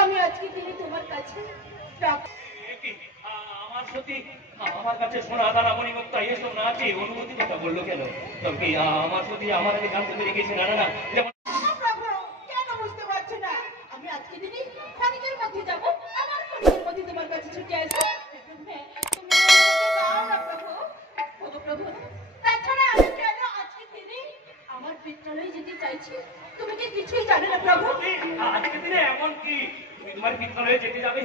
আমি আজকে দিনে তোমার কাছে আমার সত্যি আমার কাছে সোনা দানা মণিমুক্তা এসব না আছে অনুভূতি কথা বললো কেন? তবে আমার সত্যি আমার আগে জানতে পেরে গেছে না না যেমন কেন বুঝতে পারছো না? আমি আজকে দিনে ক্ষণিকের মধ্যে যাবো, আমার ক্ষণিকের মধ্যে তোমার কাছে ছুটে আসবো। তুমি দাও না প্রভু, প্রভু। তাছাড়া আমি কেন আজকে দিনে আমার বিদ্যালয়ে যেতে চাইছি তুমি কি কিছুই জানো না প্রভু? আজকে দিনে এমন কি তুমি তোমার বিদ্যালয়ে যেতে যাবে?